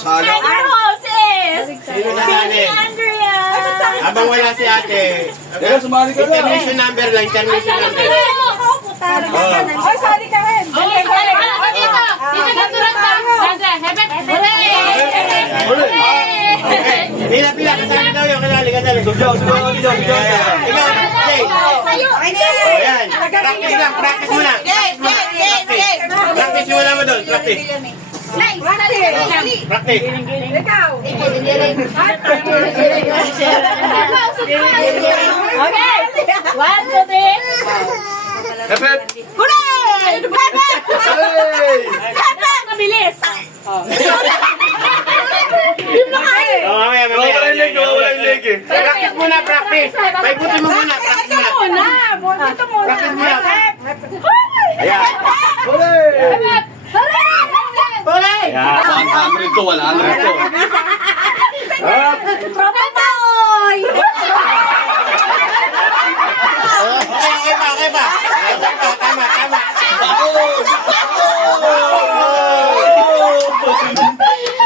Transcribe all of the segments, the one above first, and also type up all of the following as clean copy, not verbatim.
Sana. Roses! Sino sasali? Andrea! Habang wala si ate. Teka, sumali ka na. Intermission number lang, intermission number. Ay, sali ka rin. Pila, kasali daw yung kasali. Sugaw. Ikaw, Jay. Ayan. Practice lang, practice mo lang. Practice mo lang mo doon, practice. Practice. Ikaw. Okay! 1, 2, 3. Hep. Hooray! Hey! Mabilis! Mamaya. Wala yung leg eh. Practice muna, practice. Paikutin mo muna, practice muna. Ito muna. Practice muna. Ayan. Hooray! Hooray! Saan 100 to? 100 to. Tropa Paoy! Okay pa. Tama.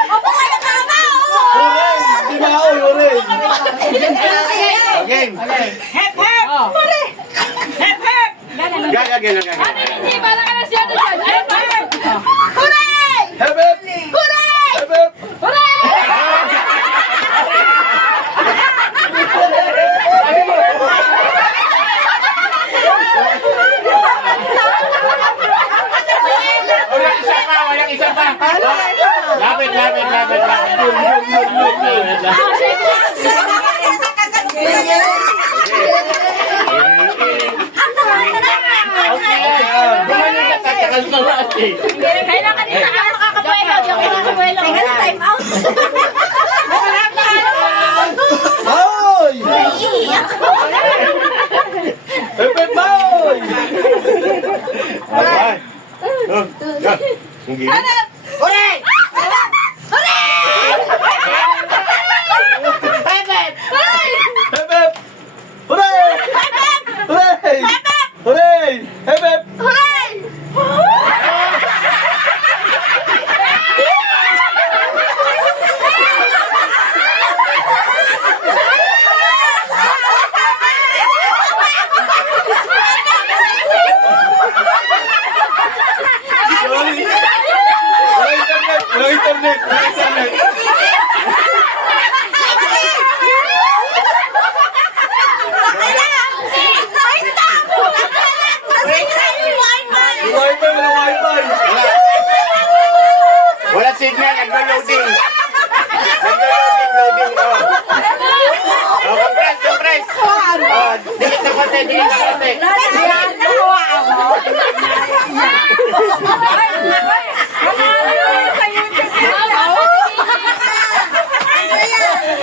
Opo kayo tama! Hooray! Di ba ako, hooray! Game. Hep, hep. Hep, hep. Gagagin. Hindi, parang ka na siya doon. Hooray! Hep! Hooray! Hep! Hooray! Walang isa pa. Lapit. Kailangan nila ako makakabuelo. Di ako makakabuelo. Time out. Hoy! Hep, boy! Hooray! Hep! Hooray! Hooray! Hooray! Hep! Hooray! Walang internet. Walang wifi. Wala signal, nag-loading. Loading. Compress. Dilit na konti.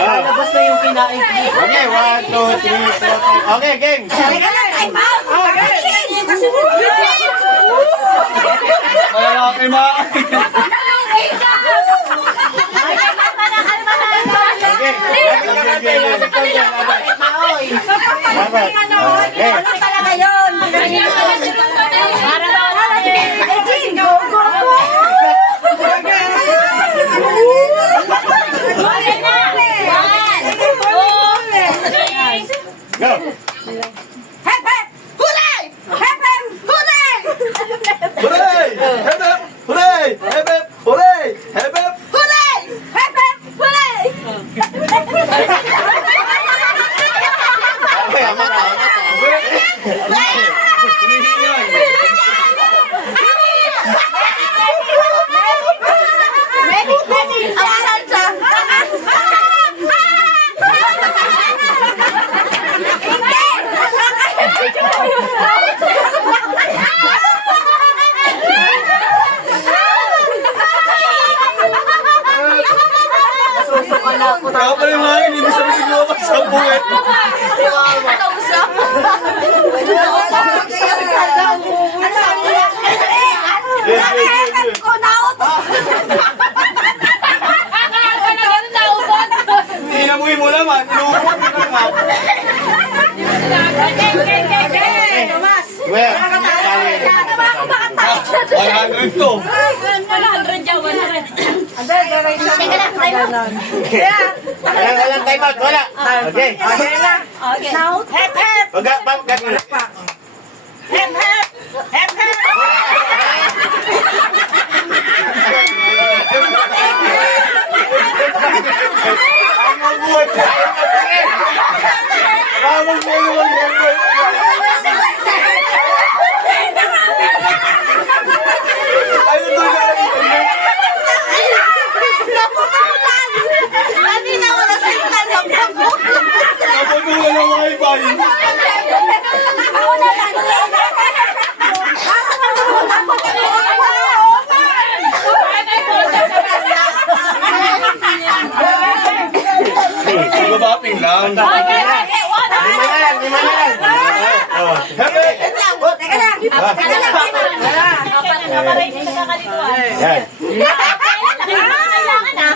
Labas na yung kinain. Okay, 1, 2, 3, 4, 5. Okay, game. Malalaki Go. Hooray! Hep! Hooray! Hep! Hooray! Hep! Kaya pa yung hangin, hindi sa bisig mo pa sa buhay. Inamuhin mo naman, inuupot mo naman. Well, 100 to. 100 dyan, 100. Teka lang, tayo. Walang time out, wala. Okay. Okay. Now, Hep, hep. Pag Hep, hep. Hep, hep. Ang buwan. Ang buwan. Ano to na? naputulan. Hindi na wala sa itan. Naputulan ng wifi. Ako na lang. Magbabaping lang. Lima na lang. Oh. Teka lang. Nakaparay din sa kakalituan. Yan. Kailangan na.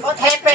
O, hepe.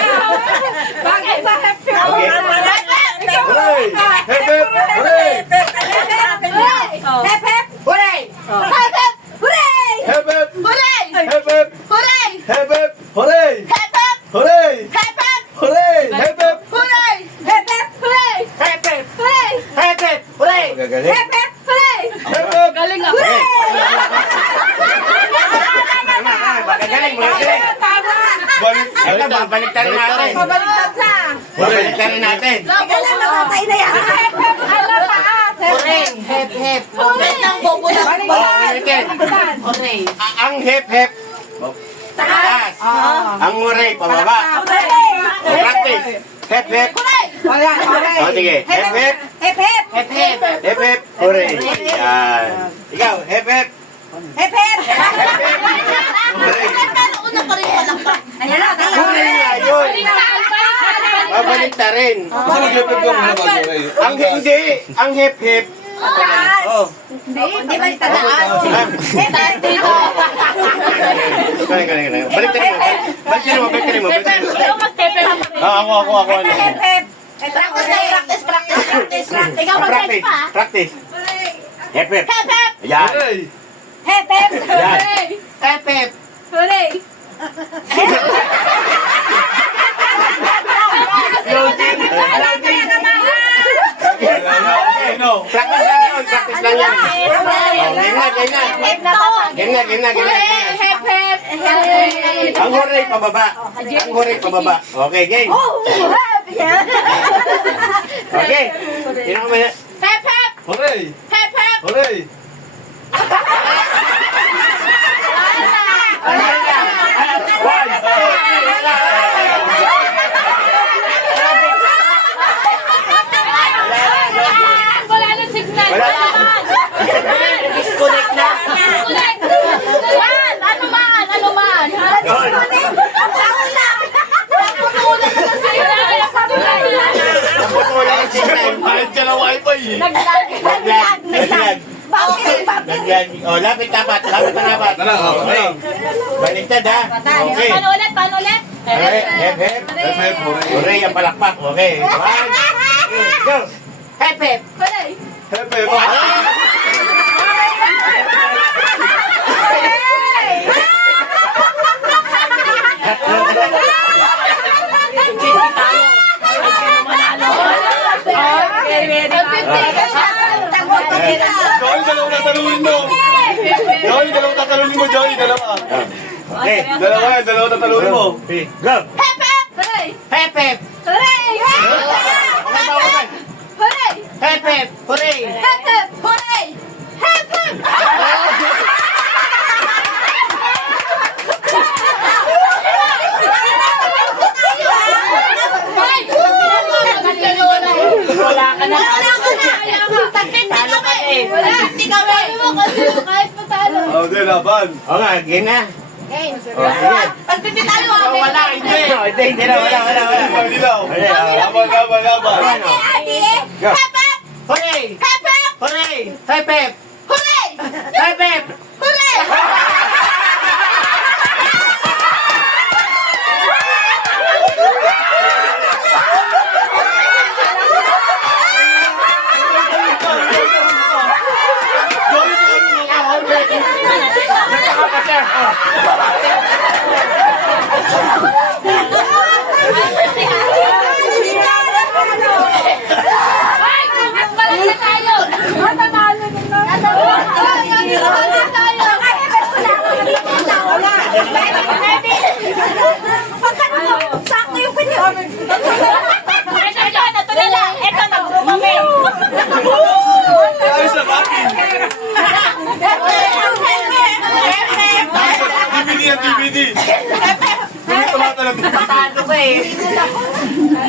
Bagay sa hepe. Hooray! Hep, hep, hooray! Hep, hep. Hooray! Hep, hep. Hooray! Hep, hep, Hooray! hep, hep, Hooray! hep, hep, hooray! Hep, hep. Hooray! Hep, hep. Hooray! Hep, hep! Hooray! Hep, hep. Hooray! Hep, hep. Hooray! Hep, hep. Hooray! Gagaling. Hep, hep. Hooray! Hep, hep! Galing ako. Hooray! Magagaling. Balik. Ito, babalik tayo natin. Pabaliktad na. Babalik tayo natin. Teka lang, namatay na yan. Hep, hep. Ala, taas. Hooray! Hep, hep. Hooray! Ang bobo ng Oh, ulitin. Hooray! Ang hep-hep. Taas. Ang hooray, pababa. Hooray! O, practice. Hep-hep. Hooray! O, sige. Hep-hep. Hep, hep. Hep, hep. Hep-hep. Hooray. Yan. Ikaw, hep-hep. Hep, hep. Hooray. Una pa rin palakpak. Ayan na, Hooray nga yun. Babalik ta rin. Kasi mag-hep-hep ka muna bago kayo. Ang hindi. Ang hep-hep. taas. Oh. Hindi ba ito taas? Ah. Hep, hep. Dito. Galing. Balik tayo mo. Balik tayo mo. Balik tayo mo. Balik tayo mo. Ikaw mag-tepe lang. Ako. Hep, hep, hep. Practice tayo, practice. Ikaw mag-tepe Practice. pa. Practice. Hep-hep. Hep, hep. Yan. Hooray! Hep, hep. Yan. Hep, hep. Hooray. Okay, no. Practice lang yun. Practice lang yan. Ganyan. Hep, hep. Hep. Ang hooray pababa. Ang hooray pababa. Okay, game. Oh, hep. Yan. Okay. Sino ka muna? Hep, hep. Hooray! Hep, hep. Hooray! One, two, Wala na signal. Wala. Disconnect na. Disconnect. Yan. Ano man. Naputulan na kasi. Naputulan ang signal. Bayad ka na wifi eh. Naglag. Naglag. O, lapit tapat. Lapit na tapat. Tara, Okay. Baliktad ha. Okay. Paano ulit? Okay. Hep, hep. Hep, hep, hooray. Hooray ang palakpak. Okay. One, two, go. Hep, hep. Hooray. Hep, hep. Joey, dalawang tatanungin mo. Joey, dalawang tatanungin mo, Joey. Dalawa. Okay. Dalawa yan, dalawang tatanungin mo. Okay. Go. Hep, hep. Hooray. Hep, hep. Hooray. Okay. Hooray. Hep, hep. Hooray! Hep, hep. Hooray. Hep, hep. Wala ka na. Talo ka eh. Wala, hindi ka mo kasi kahit pa talo. Okay, laban. O nga, game na. Okay. Sige. Wala, hindi. Hindi na, wala. Hindi daw. Laban. Go. Hooray! Hooray! Hep, hep! Hep, hep! Ay, mas malaki na tayo. Matatalo na. Matatalo tayo. Sakto yung pinyo. Ito na lang. Ito, nag-group kami. Ayos na bakit? DVD yan, DVD. Hindi tumatalab. Tatalo ko eh.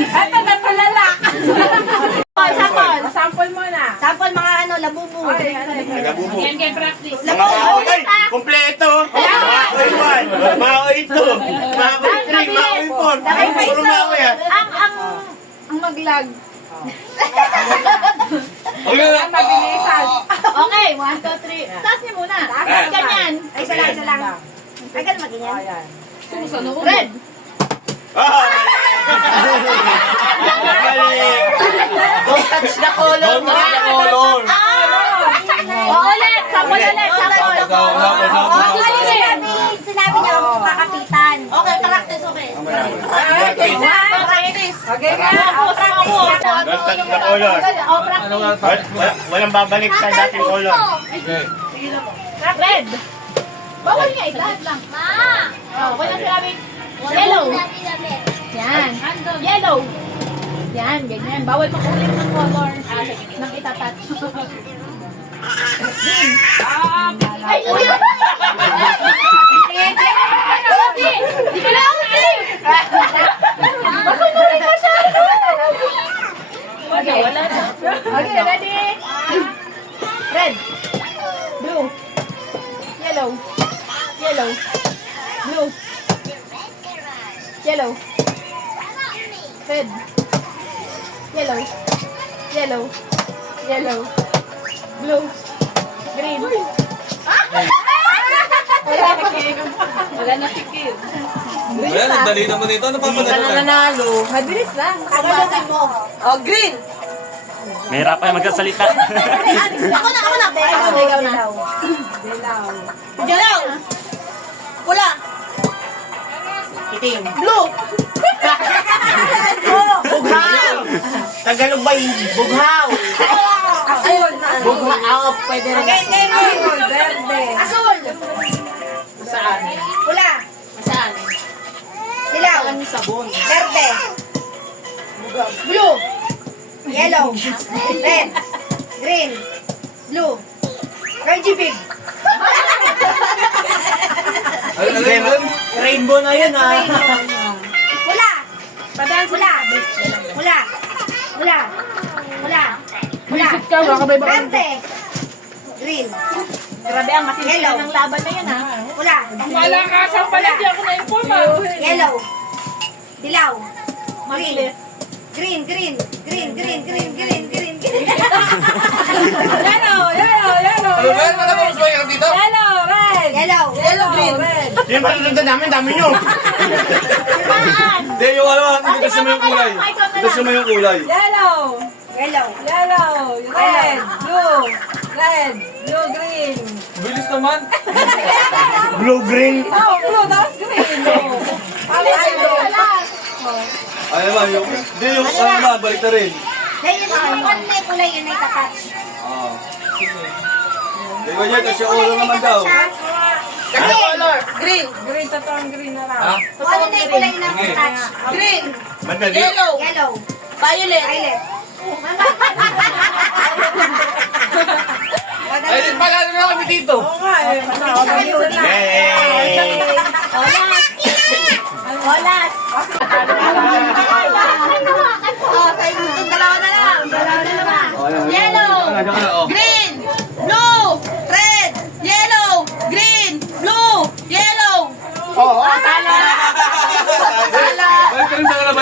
Ito na palala. Sample muna. Sample mga labubu. Nabubo. Yan kay practice. Mga kaoy, kompleto. Mga kaoy 1, mga kaoy 2, mga kaoy 3, mga kaoy 4. Puro mga kaoy yan. Ang maglag. Okay na. Mabilisan. Okay, 1, 2, 3. Taas niyo muna. Ganyan. Ay, isa lang. Ay, ganun mag-ganyan. Sumusunod. Red. Oh, mali. Don't touch the color. Color. Ulit. Sample ulit. Sample. Sinabi niya ako kakapitan. Okay, practice. Okay. Practice. Okay na. Don't touch the color. Oh, practice. Walang babalik sa dating color. Red. Bawal nga, lahat lang. Oh, wala sinabi. Yellow. Yan. Yellow. Yan, ganyan. Bawal makulit ng color. Nang itatouch. Green. Ay, uy! Di ko lang masunurin mo siya. Okay, wala na. Okay, ready? Red. Blue. Yellow. Yellow. Blue. Yellow. Red. Yellow. Yellow. Yellow. Blue. Green. Wala na si Kim. Ayan, ang dali naman dito. Ano pa Hindi ka na nanalo. Mabilis lang. Tagalogin mo. Oh, green. Mahirap pa magkasalita. Ako na. Ikaw na. Dilaw. Pula. Itim. Blue. Bughaw! Tagalog ba yung bughaw? Asul. Bughaw, pwede rin. Verde. Asul. Saan? Pula. Saan? Dilaw. Ang sabon. Verde. Blue. Yellow. Red. Green. Blue. Reggie Big. Rainbow na yun ah. Pula. Pula. Pula. Pula. Pula. Pula. Verde. Green. Grabe ang masinis Yellow. ng laban na yun ha. Pula. Wala ka sa palagi ako na informa. Yellow. Dilaw. Green. Mabilis. Green. Ano ba? Ano ba? Gusto kayo dito? Yellow, green. Yung pasunod namin, dami nyo. Hindi, yung ano, hindi kasi mo yung kulay. Hindi kasi mo yung kulay. Yellow. Bilis naman. Blue-green. Ay naman, yung... Hindi, yung ano naman, balik na rin. Dahil yung may kulay yun ay tatouch. Oo. Hindi ko dyan, kasi ulo naman daw. Color. Green. Ha? Kung ano na yung kulay na tatouch. Green. Madali. Yellow. Violet. Violet. Ay, pala na kami dito. Yay! Olas. Dalawa na lang. Yellow. Green. Blue. Red. Yellow. Green. Blue. Yellow. Oo,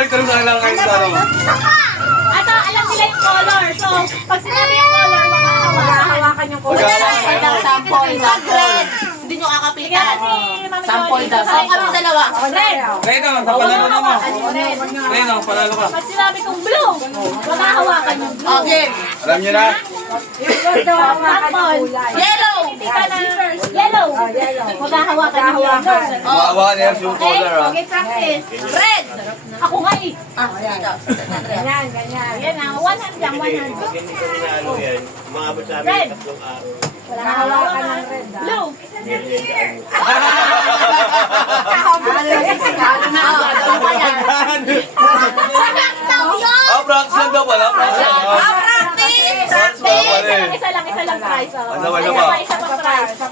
tanong sa kailangan kayo tanong. Ano, alam nila yung color. So, pag sinabi yung color, Hawakan yung kulay. Sample. Hindi nyo Sige na kakapitan. si Mami Sample Jolie. daw. So, kami dalawa. Red. Reno, papalalo na mo. Red. Reno, palalo ka. Pag sinabi kong blue, wag hahawakan yung blue. Okay. Alam niyo na? Sample. Yellow. Hindi ka na. Yellow. Wag hahawakan yung yellow. Maawa na yan yung Okay? color ah. Okay, practice. Red. Ako nga eh. Ganyan. Yan na. One hand lang, one hand. Pag hindi ko ninalo yan, umabot sa Red. amin 3 araw. Wala hahawakan ng red. Blue. Ah, practice lang daw pala. Practice lang. Isa lang prize. Oh. Ano, ano ba? Isa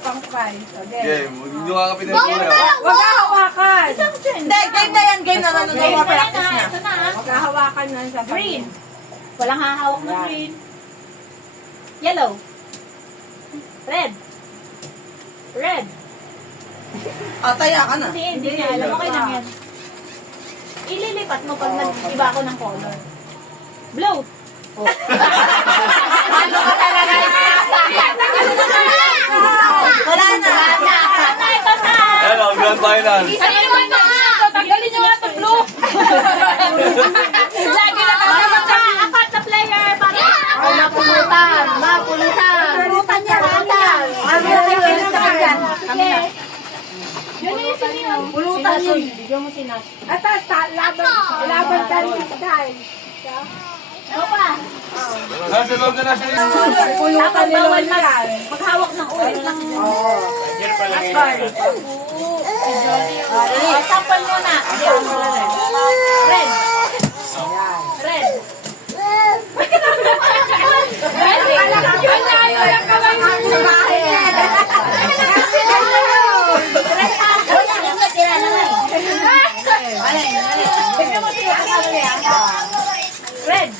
pang prize. Game, hindi ko kakapit na yung Wag hawakan. Isang dyan. Hindi, game na yan. Game na nanonood. Practice na. Ito na. Hawakan na sa Green. Walang hahawak na green. Yellow. Red. Red. Taya ka na. Hindi niya alam. Okay lang yan. Ililipat mo pag nag-iba ako ng color. Blue. Ano ka talaga? Wala na. Ito na. Ayan o, grand final. Ano naman ba? Tanggalin nyo nga ito, blue. Lagi na apat na player. Para mapulutan. Pulutan niya. Sige. Yun yung siniyon. Pulutan yun. Bigyan mo sinas. Laban ka rin sa style. Ito pa. Nasa loob na nasa loob. Dapat bawal maghawak ng ulo ng... Diyan pa lang yun. Sampal muna. Red. Red. Red.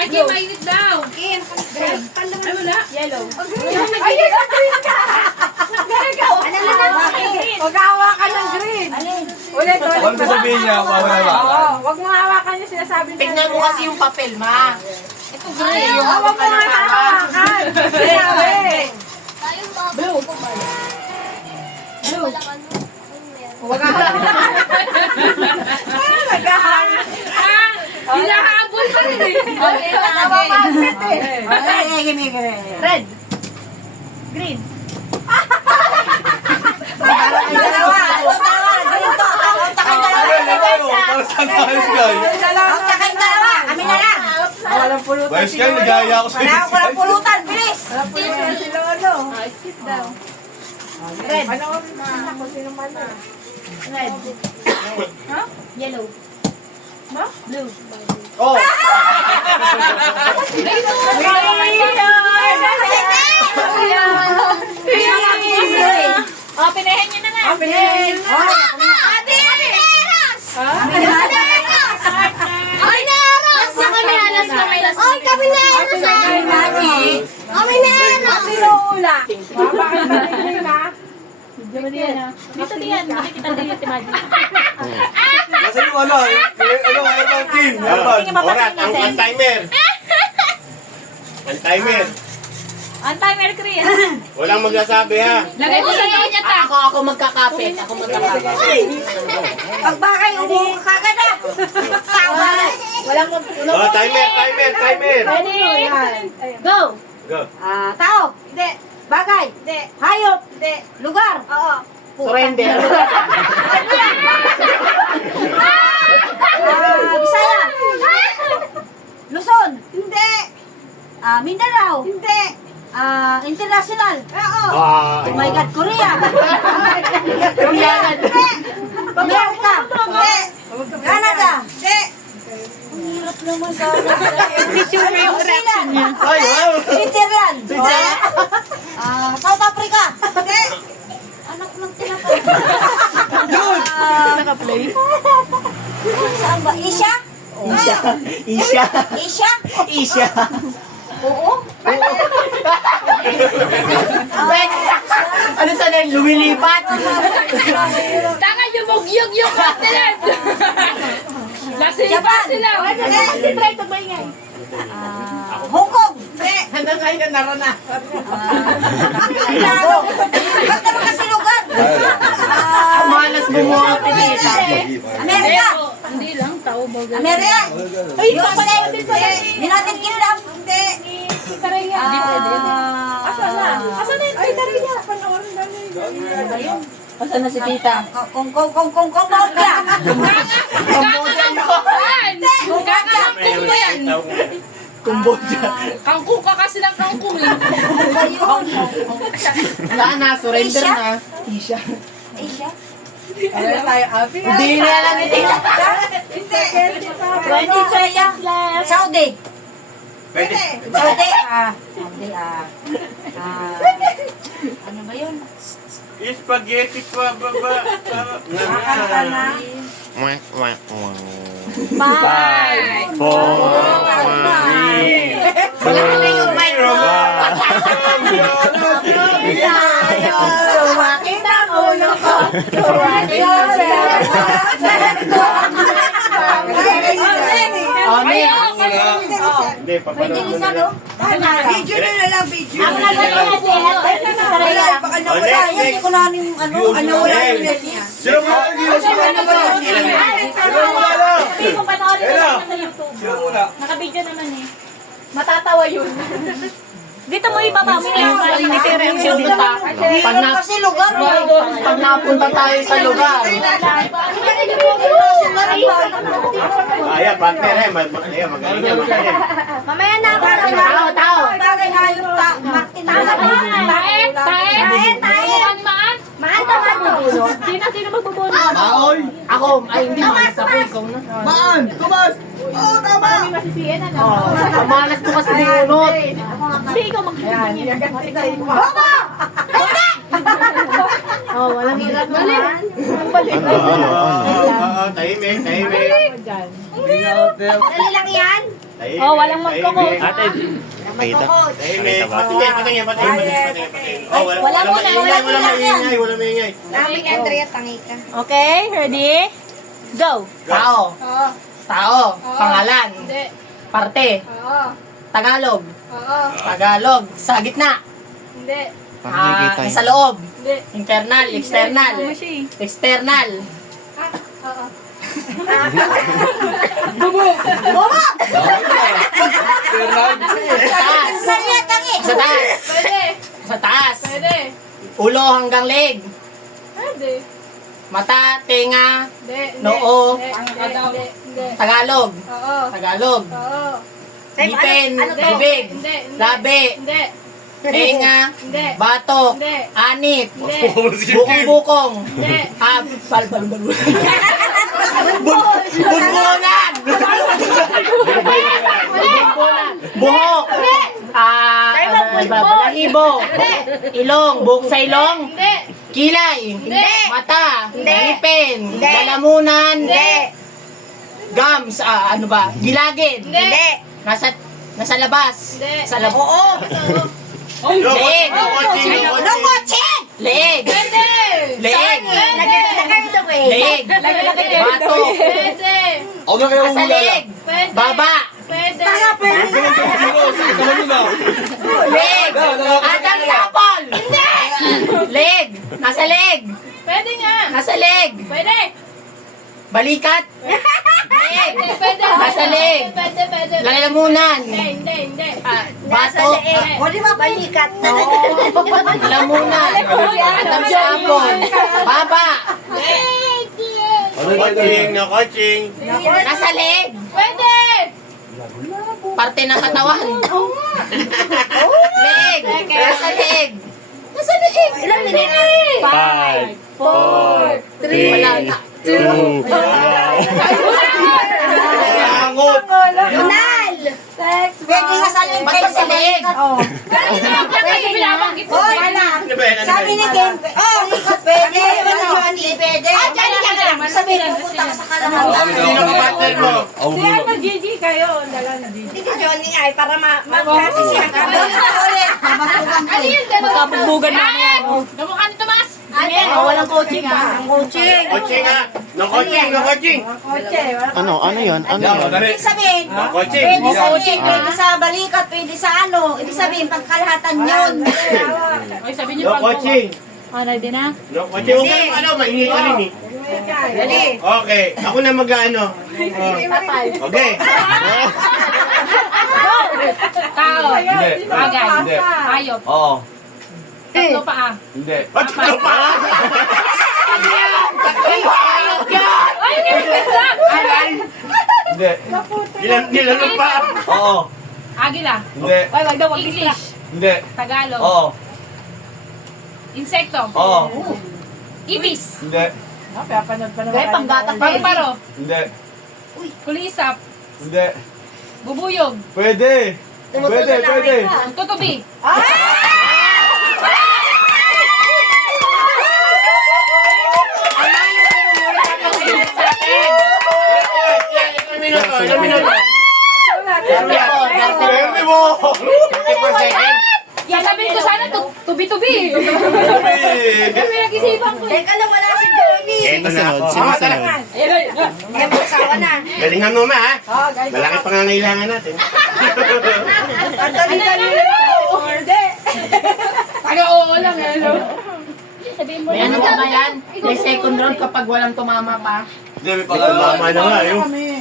Ay, game mainit daw. Yellow. Huwag hawakan ng green. Ulit. Ano ba sabihin niya? Mawala ba? Huwag mo hawakan yung sinasabi niya. Tignan mo kasi yung papel, ma. Ito green. Yung Huwag mo nga hawakan. Blue. Blue. Huwag hawakan. Hinahabol pa rin eh. Red. Green. Bayos kayo, nagaya ako sa Walang pulutan, bilis! Kiss daw. Red. Red. Yellow. Blue. Oh! Oh, pinahin nyo na nga. Dito diyan, makikita din yung timadi. Nasa yung ano, airball team. Airball. Oras, ang timer. Ang timer. On timer, Chris. Walang magsasabi ha. Lagay mo sa niya ta. Ako magkakapit. Pag bakay, umuho ka kagad ah. Walang Oh, timer. Ready? Go! Go. Tao? Hindi. Bagay? Hindi. Hayop? Hindi. Lugar? Oo. Surrender. Bisaya? Luzon? Hindi. Mindanao? Hindi. International? Oo. Oh my God, Korea? Korea? Amerika? Hindi. Canada? Hindi. Ang hirap naman Picture mo yung reaction niya. Ay, wow. Switzerland? South Africa? Hindi. Anak ng tinapay. Naka-play. Saan ba? Isha? Isha? Oo. Ano sa nang lumilipat? Tanga yung mugyog yung continent! Japan. Concentrate, magmaingay. Hong Kong. Hanggang ngayon naroon na. Ba't naman kasi lugar? Malas gumawa pinita. Amerika. Hindi lang, tao ba? Amerika. Ay, pala. United Kingdom. Hindi. Karaya. Hindi pwede. Asan na? Asan na yung Karaya? Asan na si tita? Kung Cambodia. Kumboja. Kangkong ka kasi ng kangkong eh. Ayun. Wala na, surrender na. Asia. Wala tayo, Afi. Hindi na alam ni Tita. 20 seconds left. Saudi. Pwede. Saudi. Ano ba yun? Spaghetti pa baba. Nakakanta na. Mwah, mwah, mwah. 5. 4, 3, Wala ka na yung mic. Sumakit ang ulo ko. Sumakit ang Hindi, Pwede papanood ni mo na Salo? lang. Video na lang, video. Ang nagano na si Wala, baka nawala. Hindi ko na yung ano wala yung niya. Sino mo? Hindi ko panoorin ko lang sa YouTube. Sino muna? Nakabidyo naman eh. Matatawa yun. Dito mo ibaba mo yung reaction dito. Kasi lugar. Pag napunta tayo sa lugar. Ayan, partner eh. Magaling yan, magaling. Mamaya na ako. Tao. Bagay hayop ta. Martin na lang. Sino magbubuno? Maoy! Ako, ay hindi malas ako ikaw na. Maan! Tumas! Oo, tama! Marami masisiyan ano. Malas ko kasi bunot. Hindi ikaw Bobo! Oh, walang hirap naman. Tahimik. Dali lang yan. Oh, walang magkukot. Ate, kita. Tahimik. Patingin. Oh, Wala muna, wala maingay. Naming Andrea, tangi ka. Okay, ready? Go. Tao. Tao. Pangalan. Parte. Tagalog. Tagalog. Sa gitna. Sa loob. Internal, external. External. Taas. Sa taas. Sa taas. Ulo hanggang leg. Mata, tenga, noo. Tagalog. Tagalog. Ngipin, bibig, labi, tenga, batok, anit, bukong-bukong, bunbunan, buhok, balahibo, ilong, buhok sa ilong, kilay, mata, ngipin, lalamunan, gums, ano ba, gilagid, nasa labas, sa labo, leeg, leeg, leeg, leeg, batok, Ako na kayo nasa leeg, baba, leg, atang sapol, leg, nasa leg, nasa leg, balikat, leg, nasa leg, lalamunan, batok, O di ba balikat? lalamunan, atang sapol, baba, Coaching. nasa leg, parte ng katawan, leg, nasa leg, nasa leg, Ilang minutes? 5, 4, 3, wala na. 2, 1. Angot. Lunal! Pwede nga sa leg. Ba't sa leg? Hoy! Sabi ni Ken, pwede. Pwede. Sabi, pupunta ka sa Kalamangan. Sino ang partner mo? Si ano, Gigi kayo, dala na Gigi. Si Johnny nga ay para mag-kasi siya. Magkabugbugan na yan. Kamukha ni Tomas. Walang coaching ah. Ang coaching. Coaching ha. No coaching, no coaching. Ano yun? Ano Yan, yun? madali. Ibig sabihin, No coaching. pwede sabihin, pwede sa balikat, pwede sa ano. Ibig sabihin, pagkalahatan yun. Okay, sabi niyo No pag coaching. ready na? No coaching. Huwag ka naman ano, mainit ka rin eh. Dali. Okay, ako na mag-ano. Tapal. Okay. Tao. Hindi. Bagay. Hindi. Hayop. Oo. Tatlo paa. Hindi. Ba't ano pa? Ay, hindi pinagsak! Hindi. Nilalong pa. Oo. Agila. Hindi. Ay, wag daw, wag English. Hindi. Tagalog. Oo. Insekto. Oo. Ibis. Hindi. Gaya panggatas. Paru-paro. Hindi. Kulisap. Hindi. Bubuyog. Pwede. Pwede. Tutubi. Ilang minuto? Pwede mo. 54 seconds? Sasabihin ko sana, tubi-tubi. Pero nag-isipan ko. Teka lang, wala si Johnny. Ito na ako. Sumusunod. Kaya magsawa na. Galingan mo ma ha. Malaki pangangailangan natin. Ang dali-dali na. Taga-oo lang, ano? Sabihin mo May ano pa ba yan? May second round kapag walang tumama pa. Hindi, may Ito mama na nga yun. Pwede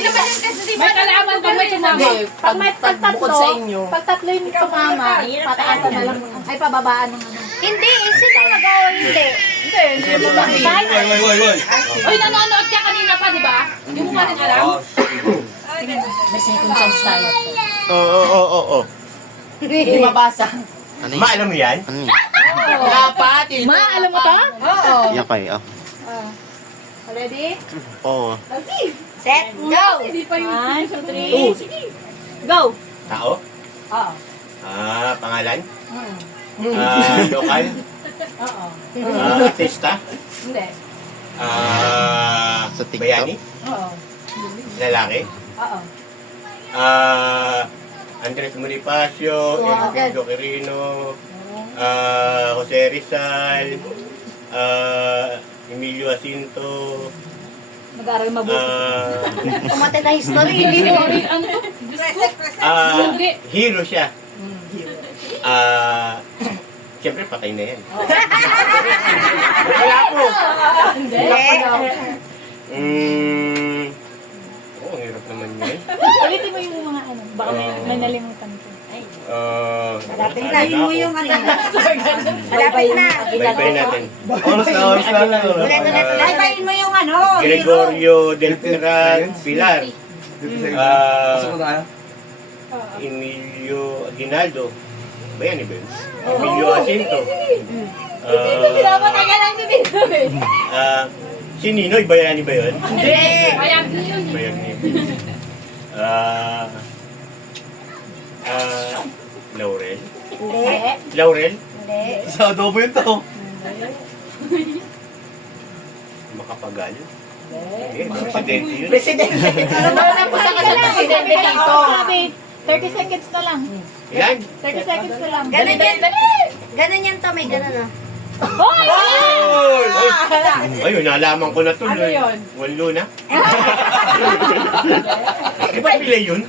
naman yun kasi di ba? May kalaman pag may tumama. Hindi, Pag may pag bukod sa inyo. Pag tatlo yung tumama, pataasan na lang. Ay, pababaan ng ano. Hindi, sino nagawa hindi? Woy. Uy, nanonood ka kanina pa, di ba? Yung mukha ng alam. May second chance tayo. Oo. Hindi mabasa. Ano Ma, yun? alam mo yan? Ano yun? Dapat. Ma, alam mo to? Oo. Yan kayo. Ready? Oo. Set, go! 1, 2, 3. Go! Tao? Oo. Pangalan? Lokal? Oo. Artista? Hindi. Sa TikTok? Bayani? Oo. Lalaki? Oo. Andres Bonifacio, Eduardo Quirino, Jose Rizal, Emilio Jacinto, Mag-aaral mabuti. Kumate na history. Sorry, ano to? Lugi. hero siya. Siyempre patay na yan. Wala po. Hindi. Oo, hirap naman yun. Ulitin mo yung mga ano. Baka may nalimutan ko. Malapit na. Mo yung ano. Malapit na. Bye-bye natin. Oras na. Bye-bye mo yung ano. Gregorio Del Pilar Pilar. Pasok na tayo. Emilio Aguinaldo. Bayani ba yun? Emilio Jacinto. Pinapatay ka lang si Binoy. Si Ninoy, bayani ba yun? Hindi. Ayag yun. Bayani. Laurel? Hindi. Laurel? Hindi. Sa adobo yun to. Makapagal? Hindi. Presidente yun. Presidente. Wala na po sa presidente dito. Sabi, 30 seconds na lang. Ilan? 30 seconds na lang. Ganun yan. Ganun yan to. May ganun ah. Hoy! Ayun, nalaman ko na tuloy. Ano yun? Walo na. Di ba pila yun?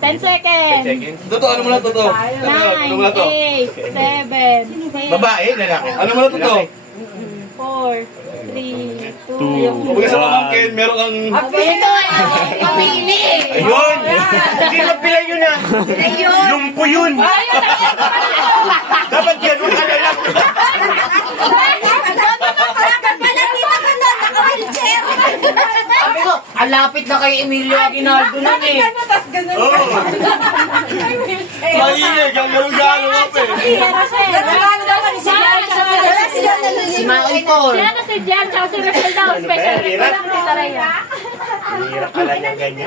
10 seconds. Seconds. Totoo, ano mo na totoo? Ano mo na 9, to? 8, 7, 6, Babae, lalaki. Ano mo na totoo? 4, 3, 2, Kung sa pamangkin, meron kang... Ito ay pamili. Ayun! Hindi na pila yun ah! Lumpo yun! Dapat ganun ka na lang! Malapit ako nun. Naka-wheelchair. Sabi ko, alapit na kay Emilio Aguinaldo nun eh. Oo! Maingay, gano'n-gano'n ka pa eh. Si Maoy Paul. Sila na si Jan, tsaka si Rachel daw. Special request ni Taraya. Hirap ka lang ng ganyan.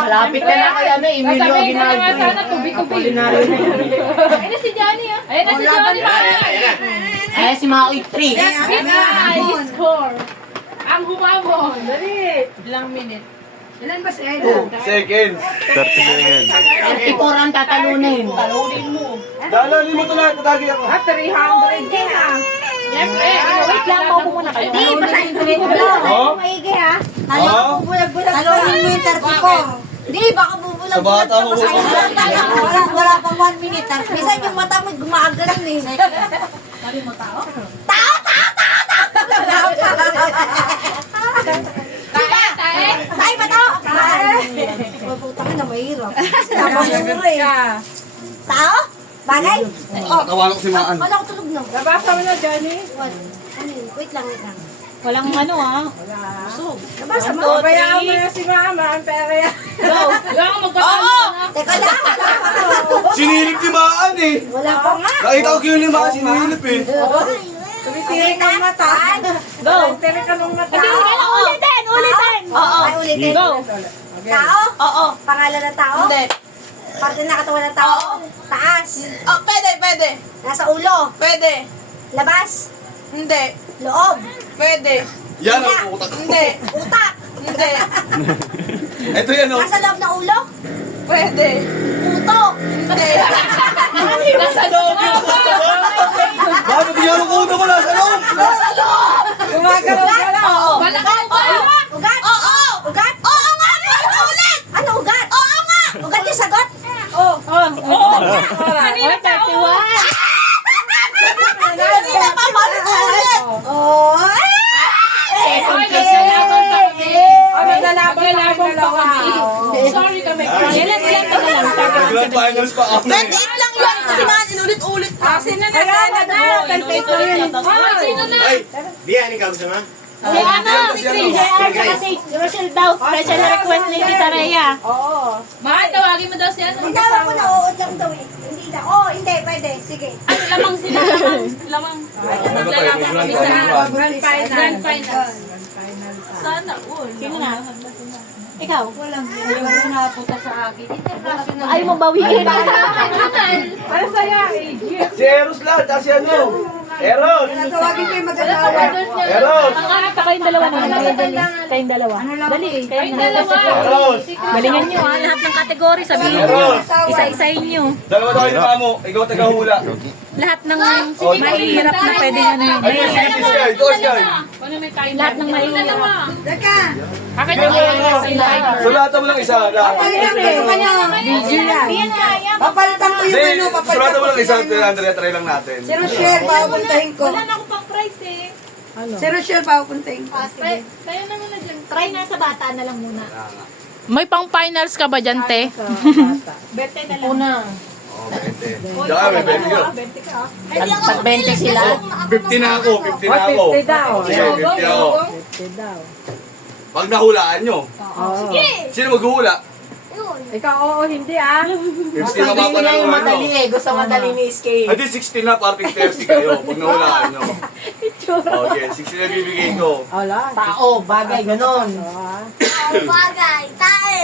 Malapit na kay ano, Emilio Sasabihin ko na nga Aguinaldo. sana, tubi-tubi. Ayun na si Johnny ah. Ayun na si Johnny. Ayan na. Eh, si Maoy 3. Big high score. Ang humamon. Dali. Ilang minute? Ilan ba si Eda? Seconds. 30 seconds. 34 ang tatalunin. Dalanin mo ito lahat. Tatagi ako. 300 din ah. Siyempre, wait lang, maupo muna kayo. Hindi, basahin ko rin mo. Oh? Maigi ha. Oh? Bulag-bulag. Talonin mo yung 30 ko. Hindi, baka bubulag-bulag. Sa bata mo, Wala pang 1 minute. Minsan yung mata mo gumagalan eh. Sabi mo tao? Tao! Tayo ba to? Puta ka na, mahirap. Napamura eh. Tao? Bagay? Tawanan ko si Maan. Wala ko tulog na. Nabasa mo na, Johnny? What? Ano yun? Wait lang. Walang ano ah. Nabasa mo? Pabayaan mo na si Mama, ang pera yan. Go! Wala kang magpapalo. Teka lang, wala pa. Sinilip ni Maan eh. Wala pa nga. Nakita ko yun ni Maan, sinilip eh. Tumitirik ang mata. Go! Tumitirik ka ng mata. Hindi, kailangan ulitin! Ulitin! Ay, ulitin. Go! Tao? Oo. Pangalan ng tao? Hindi. Parte na katawan ng tao? Taas. Oh, pwede. Nasa ulo. Pwede. Labas. Hindi. Loob. Pwede. Yan ang utak. Hindi. Utak. Hindi. Ito yan oh. Nasa loob ng ulo. Pwede. Puto. Hindi. Nasa loob! Bakit yan ang utak mo nasa loob? Gumagalaw ka lang. Oo. Ugat. Oo. Ugat. Oo nga. Ulit. Ano ugat? Oo nga. Ugat yung sagot. Oo. Kanina 31. Hindi na pa ulit. Oo. Second place na lang. Maglalaban pa kami. Sorry kami. Ilan ka na lang? Grand finals pa ako eh. lang yan. Kasi man, inulit-ulit. Sino na sana daw? Tantito yun. Sino na? Ay, Dian, ikaw gusto mo? Si ano? Si JR kasi si Rochelle daw. Special request ni Tita Rhea. Oo. Mahal, tawagin mo daw si ano. Hindi daw ako nauod lang daw eh. Hindi daw. Oo, hindi. Pwede. Sige. Lamang sila. Lamang. Ano pa yun? Grand finals. Grand final. Grand finals. Sana all. Sino na? Ikaw? Walang napunta sa akin. Ay mo bawiin. Ano saya? Si Eros lahat, kasi ano? Eros! Tawagin ko yung mag-asawa. Eros! Pangarap pa kayong dalawa na. Kayong dalawa. Dali. Kayong dalawa. Eros! Galingan nyo ha. Lahat ng kategory sabihin nyo. Eros! Isa-isahin nyo. Dalawa daw kayo na mo. Ikaw taga-hula. Lahat ng mahihirap na pwede nyo na yun. Ayun, si Sky. Ito, Sky. Lahat ng mahihirap. Teka. Akin yung sila. So lahat mo lang isa. Lahat. Yan nga, yan. Papalitan ko yung Hindi, sulatan mo lang isa. Andrea, try lang natin. Si Rochelle, papuntahin ko. Wala na akong pang price eh. Si Rochelle, papuntahin ko. Tayo na muna dyan. Try na sa bata na lang muna. May pang finals ka ba dyan, te? Berte na lang. Una. Oh, 20. Diyan kami, 20 yun. Pag 20 sila. 50 na ako, 50 na ako. 50 daw. Sige, 50 ako. 50 daw. Pag nahulaan nyo, Sige. sino maghuhula? Ikaw, oo, hindi ah. 50 na Gusto niya yung mapanalunan madali nyo. eh. Gusto madali ni Skate. Hindi, 60 na, parang 50 kayo. Pag nahulaan nyo. Okay, 60 na bibigay ko. Wala. Tao, bagay, ganon. Bagay, tae.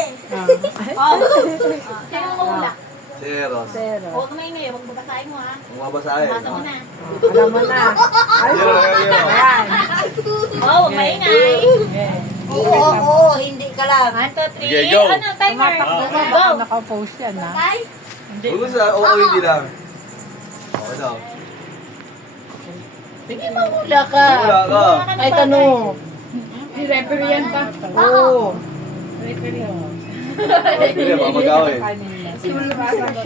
Sino ang maula? Zero. Oo, kamay ngayon. Huwag babasahin mo ha. Kung mabasahin. Basa mo na. Alam mo na. Zero, zero. Ayan. Oo, huwag maingay. Oo, hindi ka lang. 1, 2, 3. Okay, go. Ano, timer? Go. Naka-post yan ah. Tay? Huwag mo sa, oo, hindi lang. Okay daw. Sige, mamula ka. Wala ka. Ay, tanong. I-referee yan pa. Oo. Hindi, baka mag-away.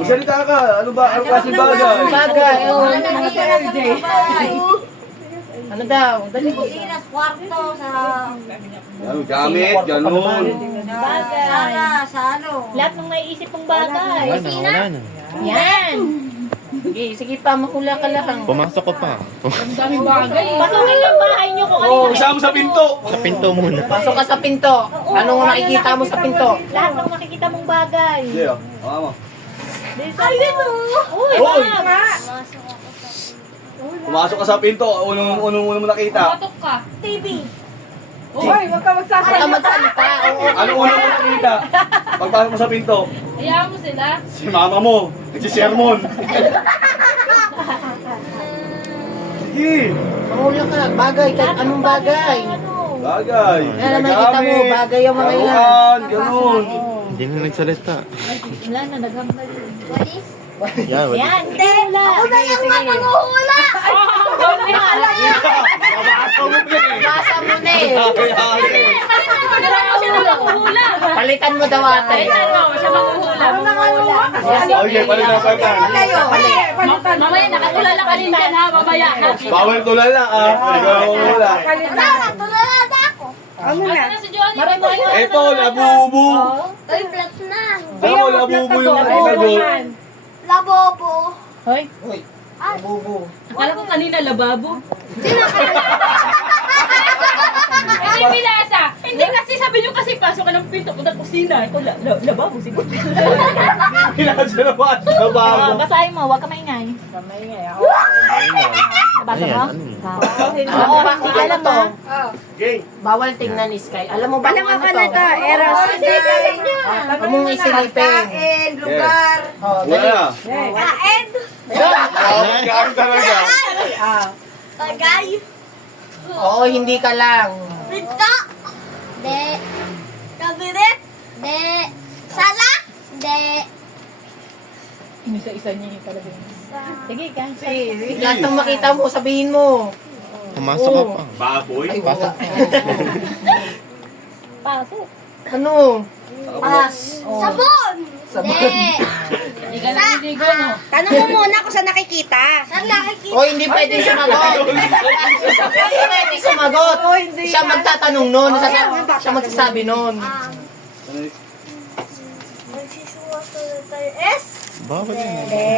Magsalita ka. Ano ba? Ano kasi bagay? Bagay, oo. Ano Ano daw? Dali. Kusinas, kwarto, sa... Yan, gamit, ganun. Bagay. Sana, sa ano? Lahat ng maiisip mong bagay. Wala na. Yan. Sige pa, mahula ka lang. Pumasok ko pa. Pasukin ang bahay nyo kung ano yung Isa mo sa pinto. Sa pinto muna. Pasok ka sa pinto. Anong nakikita mo sa pinto? lahat ng makikita mong bagay. Hindi, oh. Mama. Ayun o. Uy, Uy! Max. Pumasok ka sa pinto. Unong mo nakita. TV. Uy, huwag ka Huwag ka magsasalita. magsalita. Oo. Ano unang mo nakita? Pagpasok mo sa pinto. Hayaan mo sila. Si mama mo. Nagsisermon. Sige. Mahula ka. Bagay. Kahit anong bagay. Ano? Bagay. Yan naman kita mo, bagay yung mga yan. Laruan, ganun. Hindi na nagsalita. Wala na, naghambal. Yan, wala. Yan, hindi. Ako na lang nga manguhula. Mabasa mo na eh. Basa mo na eh. Manguhula. Palitan mo daw ate. Siya manguhula. Okay, palit na palit na. Mamaya, nakatulala ka rin dyan ha, mamaya. Bawal tulala lang ah. Ikaw ang wala. Tulala ako. Ano na? Ano si Johnny? Maray mo kayo. Ito, labubu. Uy, flat na. Ako, labubu yung sagot. Labobo. Hoy. Bubo. Akala ko kanina lababo. Hindi pinasa. Hindi kasi sabi niyo kasi pasok ka ng pinto punta kusina. Ito lababo siguro. Pinasa na ba? Nabago. Basahin mo, huwag ka maingay. Kamay nga. Nabasa mo? Ayan, ano eh. Oo, bakit alam mo? Okay. Bawal tingnan ni Sky. Alam mo ba Alam kung mo ano ka na to? to, Eros. Huwag mong isilipin. Kain, lugar. Oh, dali. Wala. Kain. Gano'n talaga. Tagay. Oo, hindi ka lang. Pinto. De. Kabinet. De. Sala. De. Inisa-isa niya yung talaga. Sige, kasi. Lahat ng makita mo, sabihin mo. Pumasok ka pa. Baboy. Ay, Pasok. Pasok. ano? Pas. Sabon. De. Hindi ka na niligo, no? Tanong mo muna kung saan nakikita. Saan nakikita? O, hindi pwedeng sumagot. Hindi pwedeng sumagot. Siya magtatanong nun. Siya magsasabi nun. Nagsisuwasulat tayo. S. Bawal yan. De.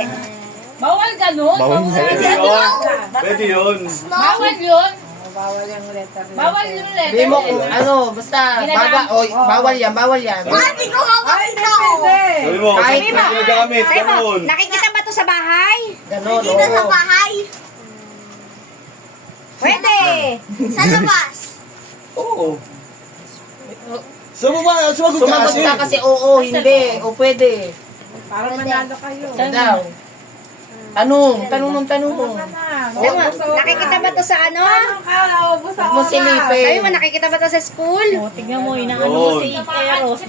Bawal ganun. Bawal Pwede yan. yun. Pwede yun. Bawal yun. Bawal yung letter. Bawal yung letter. Hindi mo kung ano, basta baga, o, bawal yan, bawal yan. Hindi ko hawak ito. Sabi mo, Kahit saan mo ginagamit? Sabi mo, Ganun. nakikita ba to sa bahay? Ganon, Nakikita sa oo. bahay? Pwede. Sa labas? Oo. Sumagot ka Sumagot kasi. ka kasi oo, hindi, o pwede. Para manalo kayo. Daw. Tanong ng tanong. Sabi mo, nakikita ba to sa ano? Huwag mo silipin. Sabi mo, nakikita ba to sa school? O, tingnan mo, inaano mo si Eros.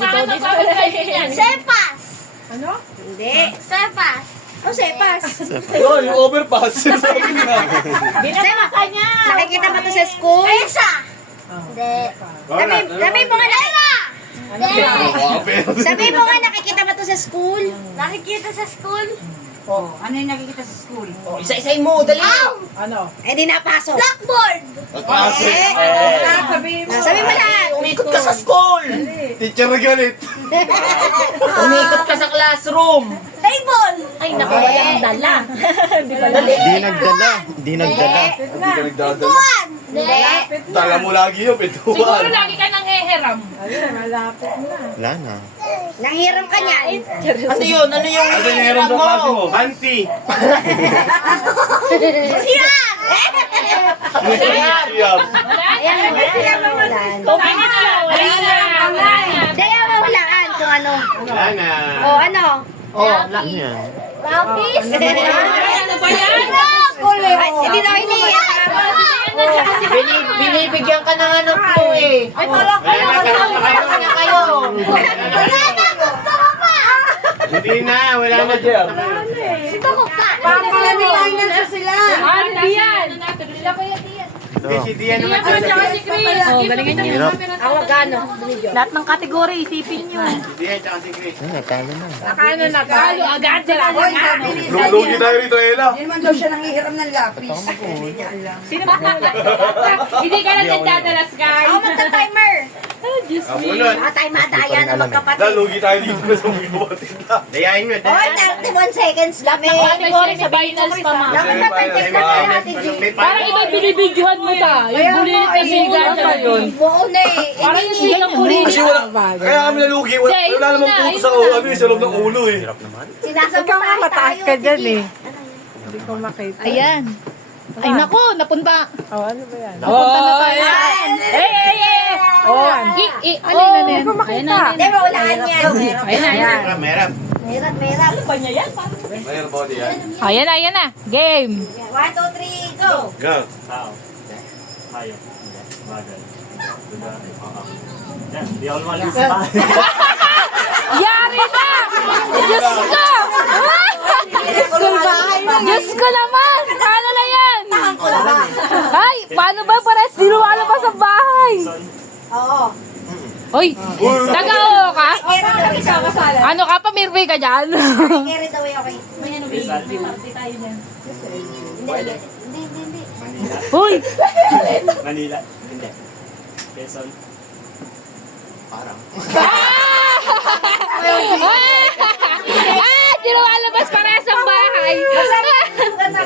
Sepas. Ano? Hindi. Sepas. O, sepas. Yun, yung overpass. Sabi na. Binabasa niya. Nakikita ba to sa school? Esa. Hindi. Sabi mo nga, sabi mo nga, nakikita ba to sa school? Nakikita sa school? Oh, Ano yung nakikita sa school? oh, isa-isahin mo, dali. Ano? Eh, di napasok. Blackboard! Kasi, Sabihin mo. Sabi mo lahat. Umikot ka sa school. teacher na galit. Umikot ka sa classroom. Table! Ay, naku, walang dala. Dali. Di nagdala. Di nagdala. Hindi ka nagdadala. Tuwan! Hindi. Tala mo lagi yung Siguro pintuan. lagi ka nang eheram. Ayun, malapit na. Wala na. Nanghiram ka niyan. Ano yun? Ano yung Ano yung meron sa klase mo? Banti. Sira! Siyam. Ayan, sira pa mo. Wala na. Daya mahulaan kung ano. Wala na. O, ano? Oh, Ano yan? Lapis? Ano ba yan? Ay, hindi na iniiyak. binibigyan ka na nga ng clue eh. Ay, tala ko Wala na. Tapos na kayo. Wala na, gusto ko pa. Hindi na. Wala na. Jer. Gusto ko pa. Pampalamihan na sila. Ano yan? Sila pa yan. Hindi, si Dian naman. Si Chris. Oh, galingan niyo. Awag ano? Lahat ng kategory, isipin niyo. Si Dian tsaka si Chris. Ay, natalo na. Nakano na ka? Talo agad sila. Lulugi tayo rito, Ella. Hindi naman daw siya nanghihiram ng lapis. Sino ba? Hindi ka lang nagdadala, Sky. Ako magta-timer. Kamunod. Baka tayo madaya na magkapatid. Nalugi tayo dito sa mga kapatid na. Dayain mo. Oy, 31 seconds kami. Kategory sa finals pa, ma. Dapat matantay na kami natin, G. Parang iba binibidyohan mo ta. Yung bulilit na siga dyan yun. Buo na eh. Parang yung sigang bulilit. Kasi wala, kaya kami nalugi. Wala namang puto sa ulo. Ano yung sa loob ng ulo eh. Sinasabi Ikaw nga mataas ka dyan eh. Hindi ko makita. Ayan. Ay, nako, napunta. Oh, ano ba yan? Napunta na tayo. Oh, Ano hindi ko makita. Hindi, mawalaan yan. Merap, merap. Merap, merap. Mayroon ba di yan? Ayan na. Game. 1, 2, 3, go. Go. Yan, di ako lumalis sa bahay. Yari na! Diyos ko! Diyos ko naman! Paano na yan? Ay, paano ba pares di lumalabas sa bahay? Oo. Hoy, taga-oo ka? Isa kasala. Ano ka, pamirway ka dyan? Carry the way, okay. Pwede. Hindi. Manila. Hoy! Manila. Hindi. Quezon. Parang. Ah! Di lumalabas pares sa bahay!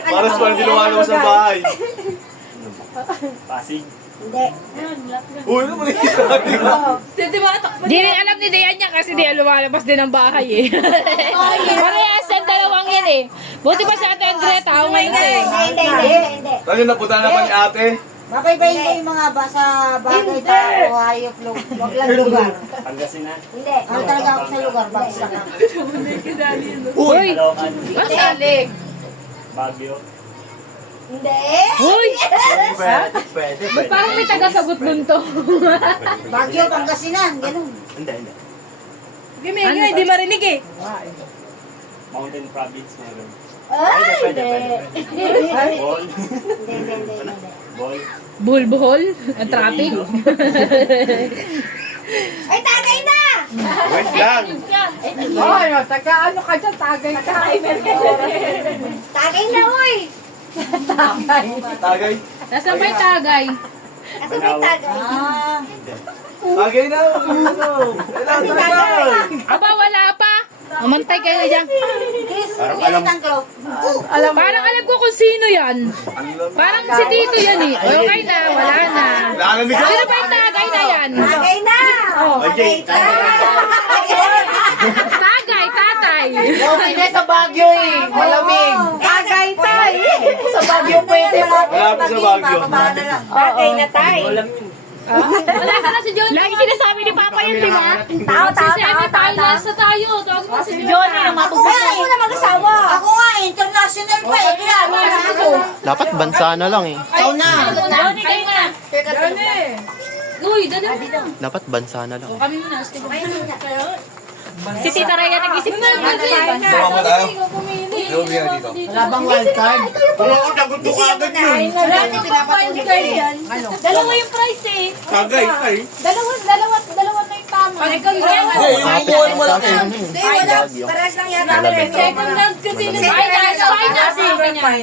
Para sa hindi lumalabas ang bahay. Pasig. Hindi. Uy, ano mo na sinabi ka? Di rin alam ni Dayan niya kasi di lumalabas din ang bahay eh. Parehas ang dalawang yan eh. Buti pa sa atin, Andre, tao ngayon eh. Hindi. Tayo napunta naman ni ate. Mapaypayin ko yung mga basa bagay tao, hayop, wag lang lugar. Pangasinan. Hindi. Ano talaga ako sa lugar, bagsak ako. Uy! Caloocan. Masalig! Baguio. Hindi. Uy! Pwede. Ba't parang may taga-sagot nun to? Baguio, Pangasinan, ganun. Hindi. Ano, hindi marinig eh. Mountain Province meron. Ay, Pwede. Ball. Hindi. Ball. Bulbuhol? Ang traffic? Ay, tagay na! Wait lang. Oh, ano, taga ano ka dyan, tagay ka. Tagay na, uy! Tagay. Nasaan ba yung tagay? Asa may tagay? Tagay na. Kailangan tagay. Aba, wala pa. Mamantay kayo na dyan. Chris, Parang yan alam- ang tangklo. Parang alam ko kung sino yan. Parang si Tito yan eh. Okay na, wala na. Nakalamig ka. Sino ba yung tagay na yan? Tagay na! Okay. Tagay, tatay. Okay na sa Baguio eh. Malamig. Tagay tayo! Sa Baguio pwede. Malapit sa Baguio. Tagay na tayo. Wala ka na si John. Lagi sinasabi ni Papa yun, di ba? Si semi-finals na tayo. Tawag mo si John. Wala ko na mag-asawa. Ako nga, international pa eh. Kaya ano na ako. Dapat bansa na lang eh. Ikaw na. Johnny, kayo muna. Uy, dali mo na. Dapat bansa na lang. Kami muna. Si Tita Rhea nag-isip na. Sama mo tayo. Yung bigyan dito. Wala bang wildcard? Kung ako sagot ko agad yun. Dalawa yung price eh. Kagay. Dalawa na yung tama. Hindi, yung kukuha mo lang eh. Hindi, wala. Parehas lang yata. Second round kasi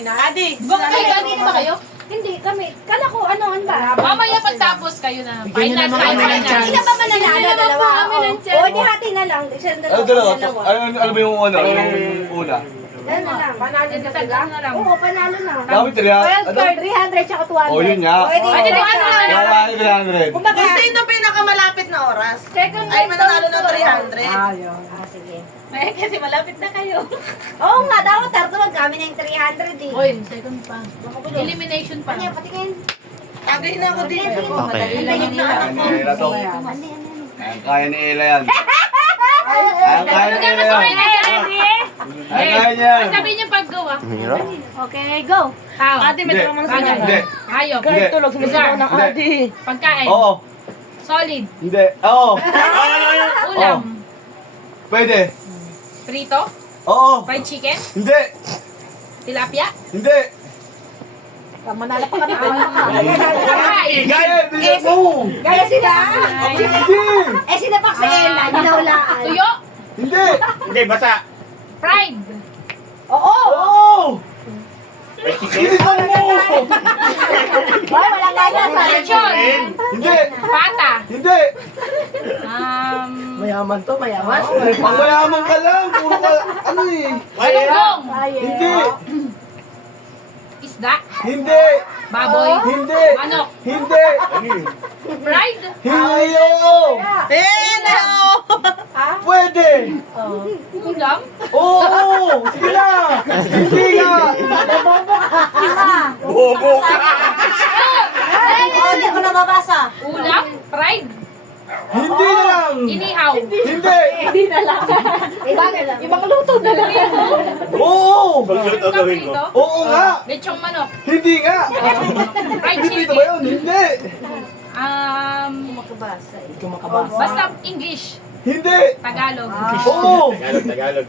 Adi, ganito ba kayo? Hindi, kami. Kala ko, ano ba? Mamaya pagtapos kayo na. Bigyan niyo naman kami ng chance. Hindi ka ba mananalo? Dalawa ako. O, di hati na lang. Ano dalawa? Ano ba yung una? Yung una? Dalawa na lang. Panalo na sila? Oo, panalo na. Dapat 300. 300 tsaka 200. Oh, yun nga. Pwede. Pwede 200 na lang. Yung 300. Gusto ito pinakamalapit na oras. Second round. Ay, mananalo na 300. Ayun. Ah, sige. Kasi malapit na kayo. Oo nga, dapat tartuwag kami na yung 300 eh. Uy, second pa. Elimination pa. Kanya, patingin. Tagay na ako din. Okay. Ela to. Ano? Ayan, kaya ni Ela yan. Ayan, kaya ni Ela yan. Ayan, kaya niya yan. Sabi niyo paggawa. Ang hirap. Okay, go. Tao. Ate, may Hindi. tulong Bagay. Hindi. Hayop. Hindi. Tulog, sumisigaw ng Hindi. ate. Pagkain. Oo. Solid. Hindi. Oo. Ulam. Pwede. Prito. Oo. Fried chicken. Hindi. Tilapia. Hindi. Manala pa kami. Pagkain. Gaya, bilisan mo. Gaya sila. Hindi. Eh, sinapak sa Ella, ginaulaan. Tuyo. Hindi. Hindi, basa. Fried. Oo! Oo. Bilisan mo. Hoy, wala kaya sa Lechon. Hindi. Pata. Hindi. Mayaman to, mayaman. Pangmayaman ka lang. Puro ka, ano eh. Galunggong. Hindi. Isda. Hindi. Baboy. Hindi. Manok. Hindi. Fried. Hindi. Oo. Pwede. Ulam. Oo. Sige na. Hindi nga. Bobo ka. Ay, hindi ko nababasa. Ulam. Fried. Hindi na lang. Inihaw. Hindi. Ibang luto na lang yan. Oo. Pagluto gawin ko. Oo nga. Lechong manok. Hindi nga. Fried Hindi chicken. ba yun? Hindi. Basta English. Hindi! Tagalog. Oo! Tagalog.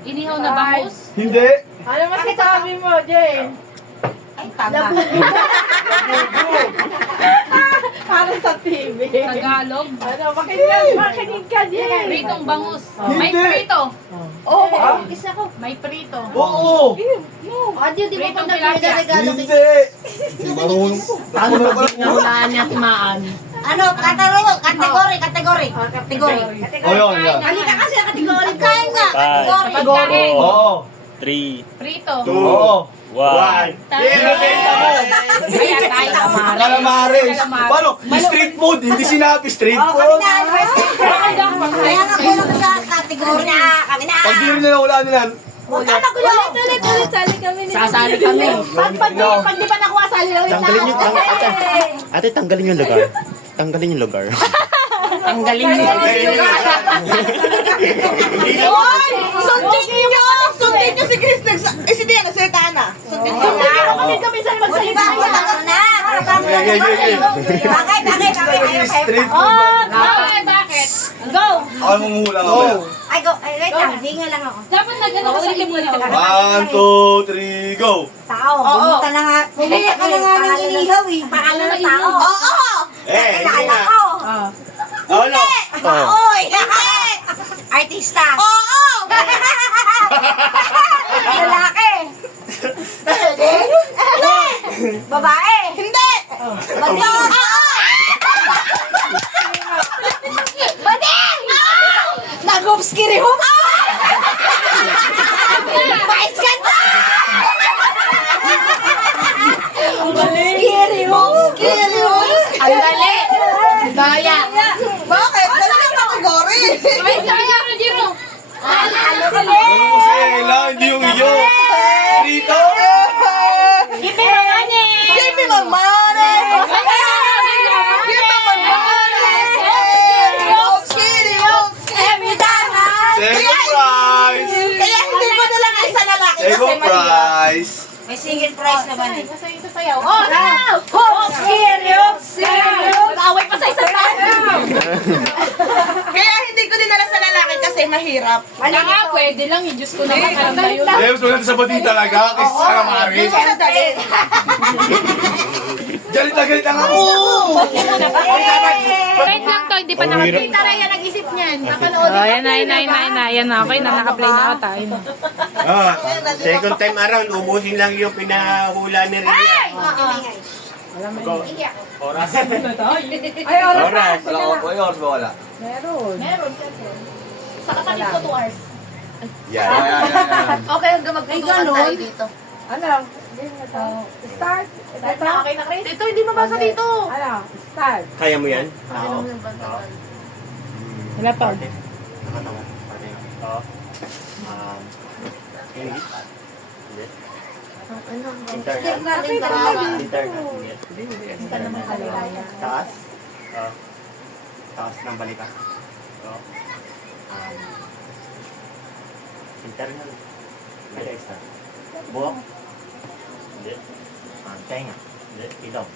Inihaw na bangus. Hindi! Ano masasabi mo, Jane? Parang sa TV. Tagalog. Ano, makinig ka, Jane. Pritong bangus. Hindi. May prito. Isa ko. May prito. Oo! Audio, di mo Pritong pa tilapia. nagregalo. Hindi! Hindi marunong. Paano pag nahulaan niya timaan? Ano, kategory. O yun, yan. Halika kasi ang kategory. Kain nga. Five. Kategory. Oo! 3, Prito. 2, Oo! 1. Pinabenta mo! Ayan tayo. Calamares! Paano? Street food! Hindi sinabi street food! Kaya nga kulang sa kategory na. Kami na. Pag di rin nila wala nila, Magkano gulo? Ulit, sali kami nila. Sasali kami. Pag di pa nakuha, sali ulit na. Tanggalin yung... Ate, tanggalin yung lugar. Tanggalin yung lugar. Ang galing niya. Sundin niyo! Sundin niyo si Chris. Si Dia, nagsalita na. Sundin niyo. Kami sa magsalita Diba? niya. Bakit? street food Bakit? Go! Ako manghuhula mamaya. Ay, go. Ay, wait lang. Hinga lang ako. Dapat nag-ano ka sa inihaw. 1, 2, 3, go! Tao. Pumunta na nga. Pumunta ka na nga ng inihaw eh. Pangalan ng tao. Oo! Nakilala ko. Ano? Oy! Artista. Oo! Lalaki. Babae. Hindi. Bading. Bading. Nag-upskiri ho. Vice ganda. Upskiri ho. Ang dali! Daya! Bakit? Wala yung kategory. May saya ka, Jiro. Sela, hindi yung iyo! Rito! Give me my money! Give me my money. Give me my money. Upskiri ho. Every time. Second prize! Kaya hindi ko na lang isa lalaki kasi Second mahirap. prize! May single prize naman eh. Basta yung sasayaw. Oh, sayaw! Mag-away pa sa isang tao! Kaya hindi ko dinala sa lalaki kasi mahirap. Wala nga, pwede lang. Diyos ko naman, alam na yun. James, wala sa bating talaga kasi sa Calamares. Sa dali. Galit na galit ang ako! Wait lang to, hindi pa naka-play. Tara, yan ang isip niyan. Napanood. Oh, yan na. Yan na. Okay na, naka-play na ata. Second time around, ubusin lang yung pinahula ni Ria. Oras. Ay, oras. Oras. Wala ko, may oras ba wala? Meron. Meron, siyempre. Sa kapatid ko 2 hours. Yan. Okay, hanggang magpintuan tayo dito. Ano? Start. Start na, okay na, Chris? Ito, hindi mabasa dito. Ano? Start. Kaya mo yan? Wala pa. Nakatawa. Oo. English? Hindi. Internet. Internet. Hindi. Taas? Oo. Taas ng balita? Oo. Internet. May extra. Buhok? Hindi. Tenga? Hindi. Ilong?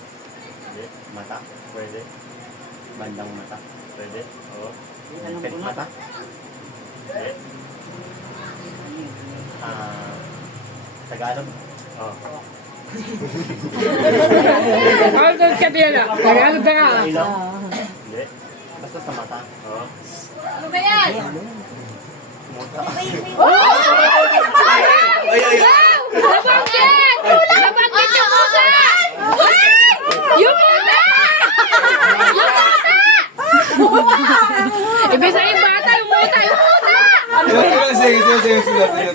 Hindi. Mata? Pwede. Bandang mata? Pwede. Oo. Pet mata? Hindi. Tagalog? Oo. Tagalog ka din na. Tagalog ka nga. Ilong? Hindi. Basta sa mata? Oo. Ano ba yan? Muta. Nabanggit! Nabanggit yung muta! Yung muta! Yung muta! Ibig sabihin bata, yung muta! Yung muta! Sige.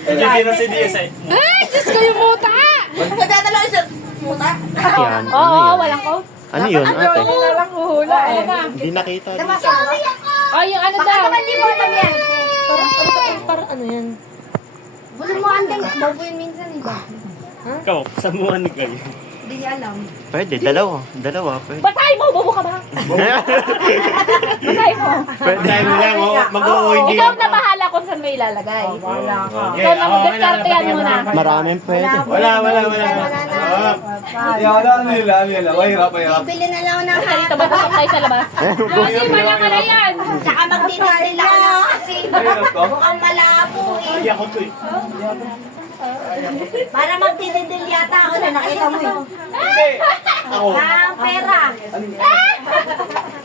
Hindi na si DSI. Ay, Diyos ko yung muta! Magdadalo isa. Muta. Yan. Oo, walang ko. Ano yun, ate? Hindi na lang uhula eh. Hindi nakita dito. Oh, yung ano Baka daw? naman di mo alam yan. Parang ano yan? Bulon mo andang, bago yun minsan eh. Ikaw, samuhan kayo. Hindi niya alam. Pwede, dalawa. Dalawa, pwede. Basahin mo, bobo ka ba? Basahin mo. Pwede. Dahil mo lang, mag-uwi Ikaw na bahala kung saan mo ilalagay. Wala ka. Ikaw na mag-discard yan muna. Maraming pwede. Wala. Wala na. Yan, ano nila. Mahirap. Bibili na lang ako ng Dito ba pasok tayo sa labas? Kasi wala ka na yan. Tsaka magdidali lang ako kasi Mahirap to. mukhang malabo eh. Hindi ako to eh. Para magdididil yata ako na nakita mo yun. Ako. Ang pera.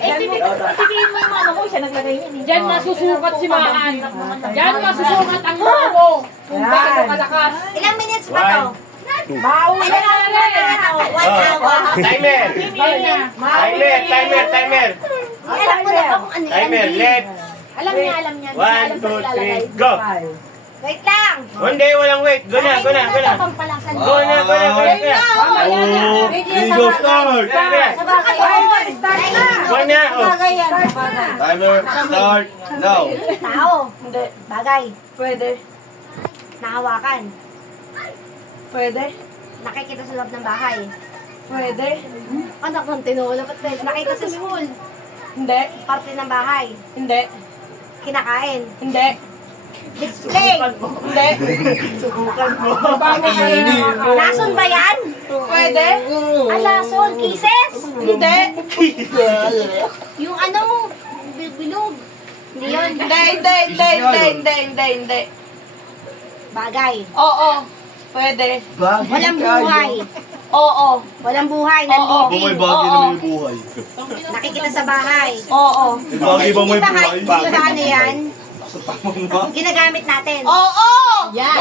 Sisihin mo yung mama mo, siya naglagay yan eh. Diyan masusukat si Maan. Diyan masusukat ang mama mo. Kung gaano kalakas. Ilang minutes ba to? Bawi. Ilang hour ba to? 1 hour. Timer. Timer. Alam ko na ba kung ano yan? Timer, let. Alam niya. Alam 1, 2, 3, go. Wait lang. Hindi, walang wait. Go na. Tapang pa lang sa Go na. Oh, Bingo start. Sa bagay. Go na. Oh. Bagay yan. Timer, start, now. Tao. Bagay. Pwede. Nahawakan. Pwede. Nakikita sa loob ng bahay. Pwede. Anak ng tinola. Ba't pwede? Nakita sa school. Hindi. Parte ng bahay. Hindi. Kinakain. Hindi. Display. Hindi. Lason ba yan? Pwede. Ah, lason. Kisses? Hindi. Yung ano, bilog. Hindi yun. Hindi. Bagay. Oo. Pwede. Walang buhay. Oo. Walang buhay. Oo. Bagay Nalibing. bagay na may buhay. Nakikita sa bahay. Oo. Bagay ba may buhay? Hindi ba ano yan? Sa tamang ba? Ginagamit natin. Oo. Yan.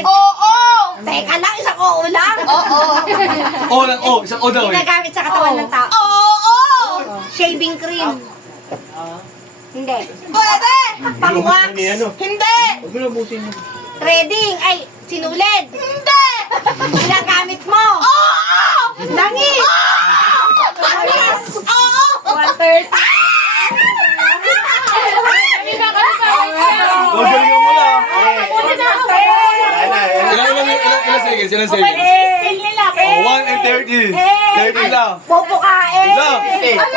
Oo. Teka lang, isang oo lang. Oo. Oh, lang, oh, isang oh daw eh. Ginagamit sa katawan ng tao. Oo. Shaving cream. Hindi. Pwede. Pang-wax. Hindi. Threading. Ay, sinulid. Hindi. Ginagamit mo. Oo. Langis. Langis. Oo. 1/3. Oh, galingan mo lang. Ilan seconds? Still nila. Oh, 1 and 30. 30 lang. Pupukain. Isa.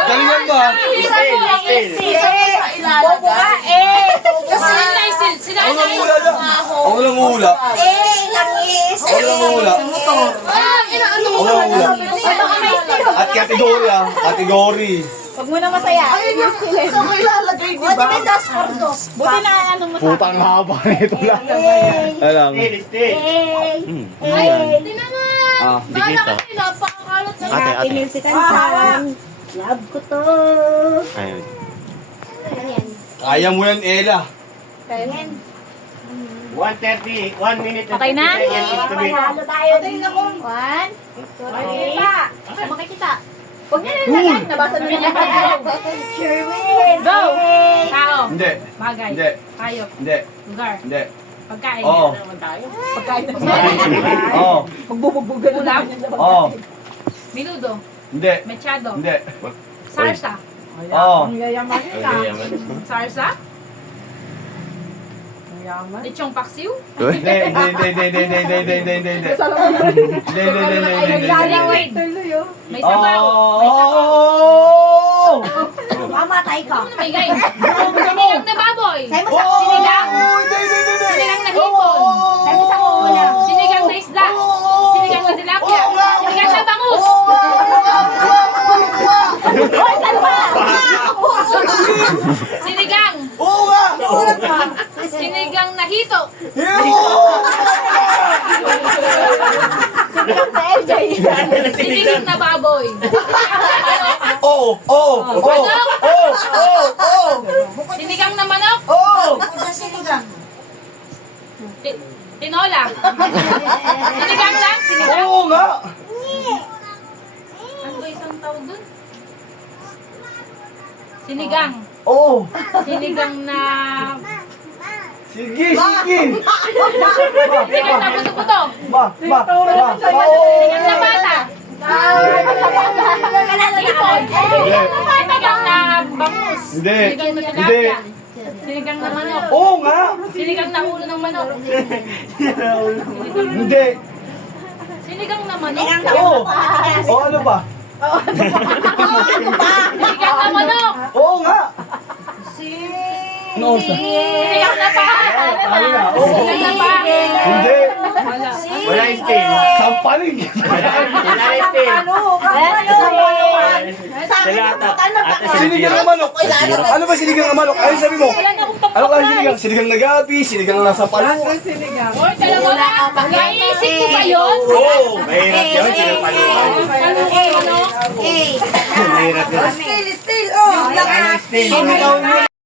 Galingan mo ah. Pupukain. Ako lang mula lang. Ako lang mula. Langis. Ako lang mula. Ako lang mula. At kategory. Huwag mo na masaya. So, ilalagay, di ba? O, di ba dos for dos? Buti na ano mo sa Putang haba nito lang. Hey. Alam. Hey. Hey. Ah, di kita. Ate. Emil si Kantan. Love ko to. Ayun. Ano yan? Kaya mo yan, Ella. Yan. 1:30, 1 minute and Okay na? 50 seconds to beat. Panalo tayo din ako. 1. Makikita. Makikita. Huwag niya nilagyan. Nabasa nyo na yung Sherwin. Go! Hey. Tao. Hindi. Bagay. Hindi. Hayop. Hindi. Lugar. Hindi. Pagkain. Oo. pagkain na Oo. Magbubugbog Ulam. Oo. Minudo. Hindi. Mechado. Hindi. Sarsa. Oo. Ang yayaman ka. Sarsa. Ang yaman. Lechong paksiw. Hindi. Liquid. Tuloy oh. May sabaw. Oh! Mamatay ka. May guys. Sinigang na baboy. Sa'yo mo sa sinigang. Sinigang na hipon. Sa'yo mo sa ulam. Sinigang na isda. Sinigang na tilapia. Sinigang na bangus. Sinigang. Sinigang na hito. Sinigang na baboy. Sinigang na manok. Sinigang. Tinola. Sinigang lang. Sinigang. Oo nga! Ano ba isang tawag dun? Sinigang. Oo! Sinigang na... Sige! Sinigang na buto-buto. Sinigang na bata. Hipon. Sinigang na bangus. Hindi. Sinigang na tilapia. Sinigang na manok. Oo nga! Sinigang na ulo ng manok. Hindi! Sinigang na manok. Oo! O ano ba? Sinigang na manok. Oo nga! Si... Oo nga! Sinigang na hipon. Sinigang na tilapia. Sinigang na tilapia. Sinigang na manok. Oo! Sinigang na manok. Oo nga! Si... Sinigang na pa. Sinigang na pa. Hindi. Wala yung steam. Sampaling. Wala yung steam. Sinigang ng manok. Ano ba sinigang ng manok? Ano sabi mo? Ano ka sinigang? Sinigang na gabi, sinigang na sampaling. Or dalawa na. Naisip ko ba yun? Oo. Mahirap yun. Sinapaluan. Mahirap yun. Still, oh. Wala yung steam. Ang tawag nyo